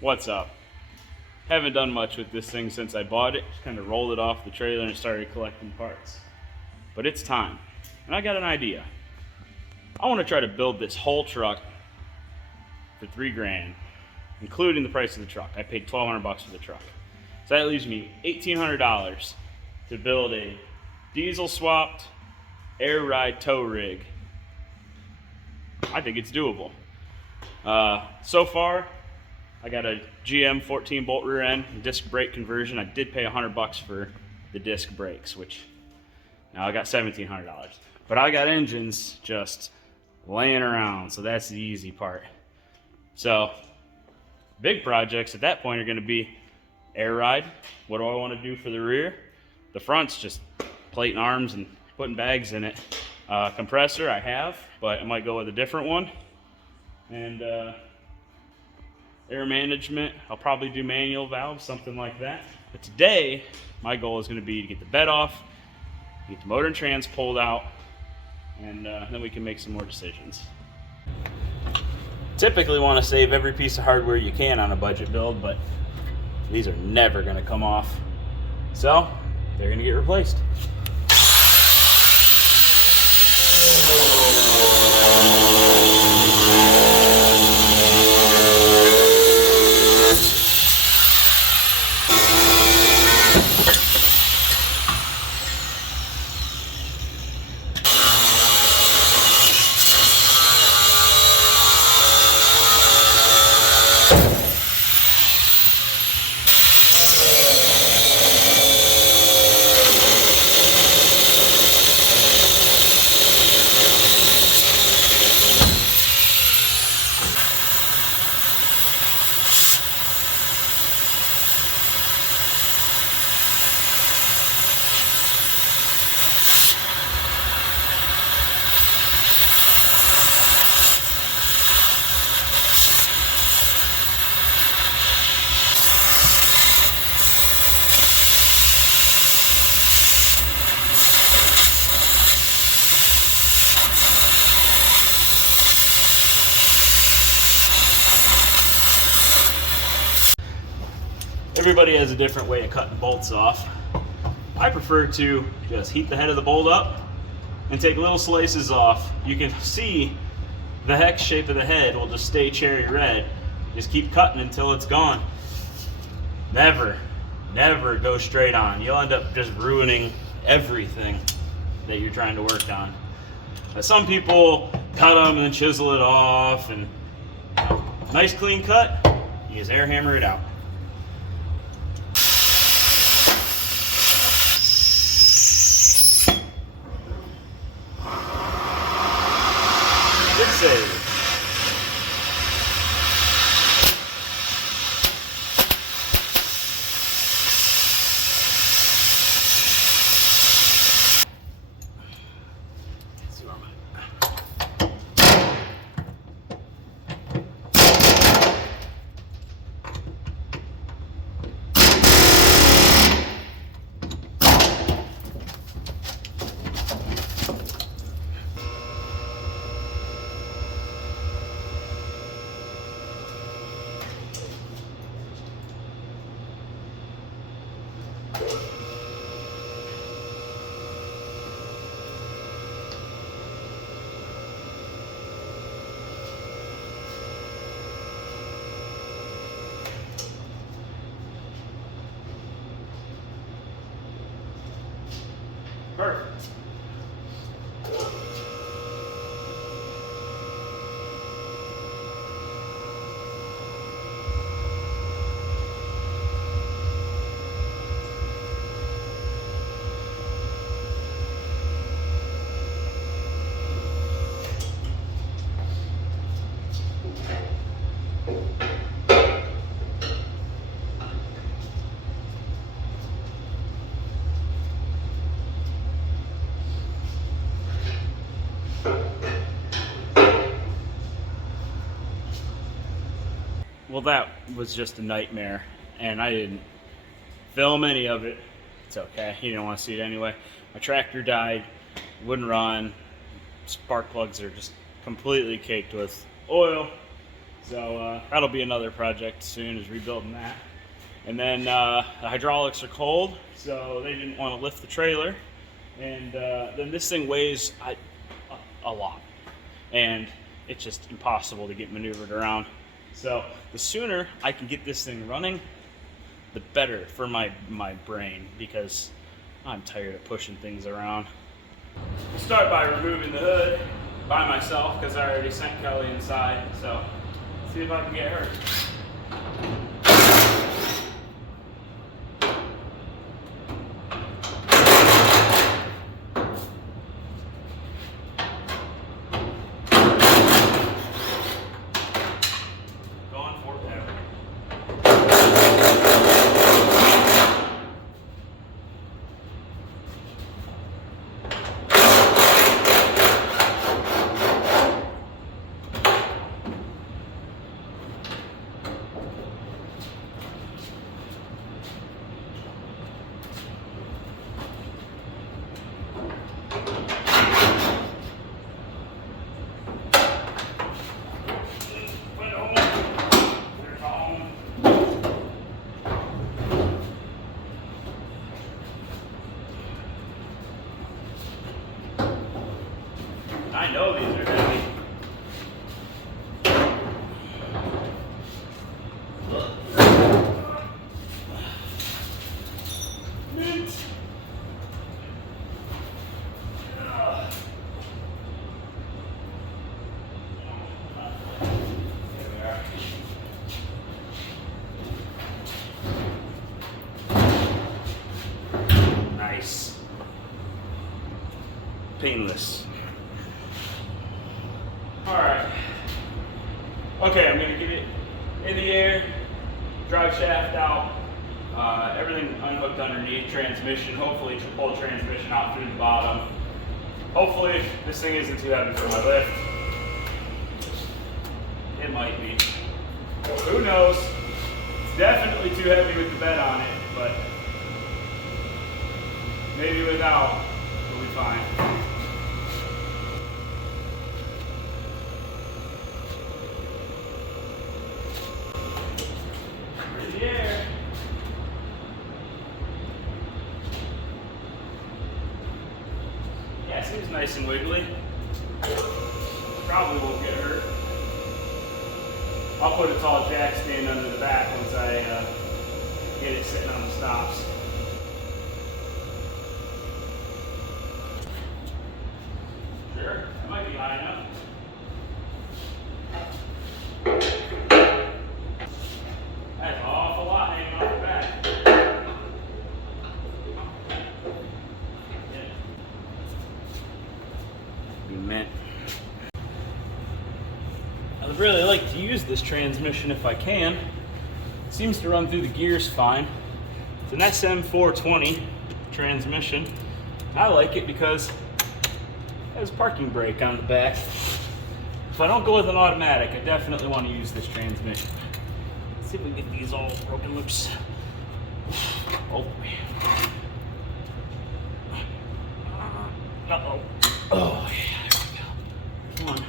What's up? Haven't done much with this thing since I bought it. Just kind of rolled it off the trailer and started collecting parts. But it's time, and I got an idea. I want to try to build this whole truck for $3,000, including the price of the truck. I paid $1,200 for the truck. So that leaves me $1,800 to build a diesel swapped air ride tow rig. I think it's doable. So far, I got a GM 14 bolt rear end and disc brake conversion. I did pay $100 for the disc brakes, which now I got $1,700. But I got engines just laying around, so that's the easy part. So big projects at that point are going to be air ride. What do I want to do for the rear? The front's just plating arms and putting bags in it. Compressor I have, but I might go with a different one. And air management, I'll probably do manual valves, something like that. But today, my goal is going to be to get the bed off, get the motor and trans pulled out, and then we can make some more decisions. Typically want to save every piece of hardware you can on a budget build, but these are never going to come off. So, they're going to get replaced. Everybody has a different way of cutting bolts off. I prefer to just heat the head of the bolt up and take little slices off. You can see the hex shape of the head will just stay cherry red. Just keep cutting until it's gone. Never go straight on. You'll end up just ruining everything that you're trying to work on. But some people cut them and then chisel it off, and nice clean cut, you just air hammer it out. Good save. Perfect. Well, that was just a nightmare, and I didn't film any of it. It's okay, you didn't want to see it anyway. My tractor died, wouldn't run, spark plugs are just completely caked with oil, So that'll be another project soon, is rebuilding that. And then the hydraulics are cold, so they didn't want to lift the trailer. And then this thing weighs a lot, and it's just impossible to get maneuvered around. So the sooner I can get this thing running, the better for my brain, because I'm tired of pushing things around. We'll start by removing the hood by myself, because I already sent Kelly inside. So see if I can get her. I know these are heavy. Mint. There we are. Nice. Painless. Alright. Okay, I'm going to get it in the air, drive shaft out, everything unhooked underneath, transmission, hopefully to pull transmission out through the bottom. Hopefully this thing isn't too heavy for my lift. It might be. Who knows? It's definitely too heavy with the bed on it, but maybe without, we'll be fine. Yeah, seems nice and wiggly. Probably won't get hurt. I'll put a tall jack stand under the back once I get it sitting on the stops. Sure, that might be high enough. That's an awful lot hanging off the back. Mint. I would really like to use this transmission if I can. It seems to run through the gears fine. It's an SM420 transmission. I like it because it has parking brake on the back. If I don't go with an automatic, I definitely want to use this transmission. Let's see if we can get these all broken loose. Oh boy. Uh-oh. Oh yeah. Come on.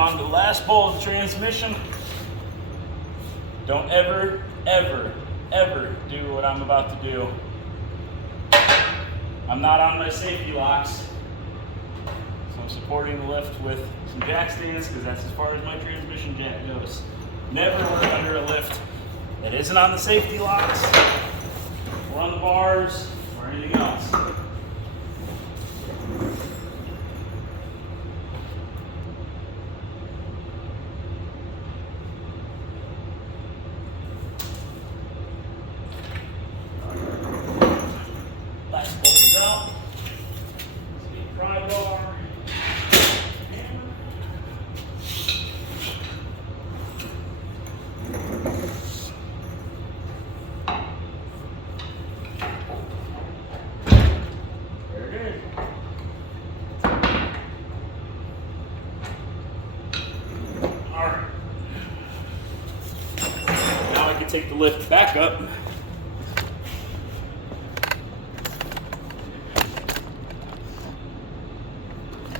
on to the last bowl of the transmission. Don't ever, ever, ever do what I'm about to do. I'm not on my safety locks, so I'm supporting the lift with some jack stands because that's as far as my transmission jack goes. Never work under a lift that isn't on the safety locks, or on the bars, or anything else. Last bolt is out. Speed pry bar. There it is. All right. Now I can take the lift back up.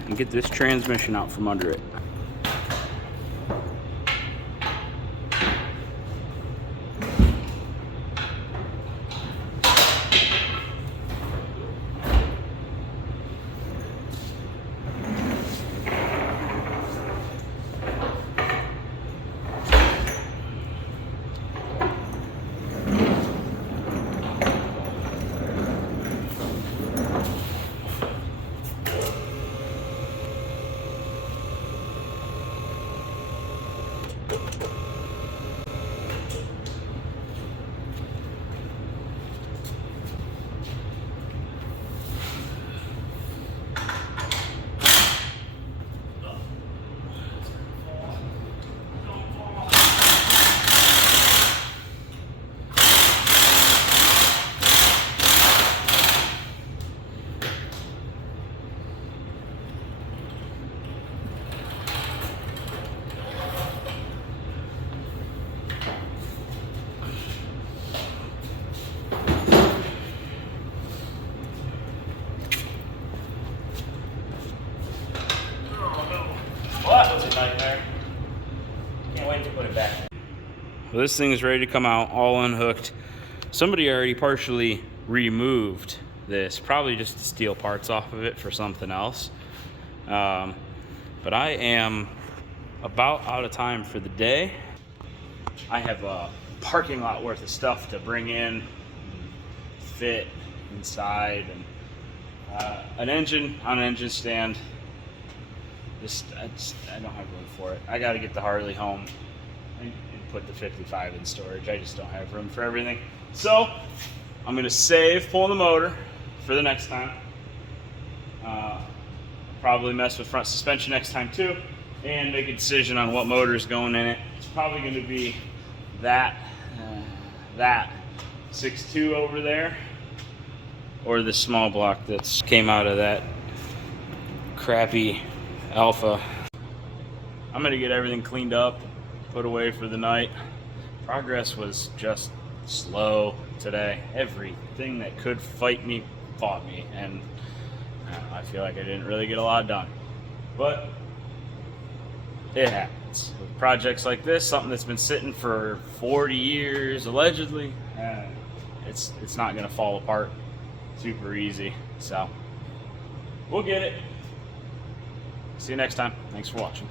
And get this transmission out from under it. Well, that was a nightmare. Can't wait to put it back. Well, this thing is ready to come out, all unhooked. Somebody already partially removed this, probably just to steal parts off of it for something else. But I am about out of time for the day. I have a parking lot worth of stuff to bring in, fit inside, and an engine on an engine stand. I don't have room for it. I got to get the Harley home and put the 55 in storage. I just don't have room for everything. So I'm going to save pulling the motor for the next time. Probably mess with front suspension next time too, and make a decision on what motor is going in it. It's probably going to be that 6.2 over there, or the small block that's came out of that crappy Alpha. I'm gonna get everything cleaned up, put away for the night. Progress was just slow today. Everything that could fight me fought me, and I feel like I didn't really get a lot done. But it happens. With projects like this, something that's been sitting for 40 years allegedly, it's not gonna fall apart super easy. So we'll get it. See you next time. Thanks for watching.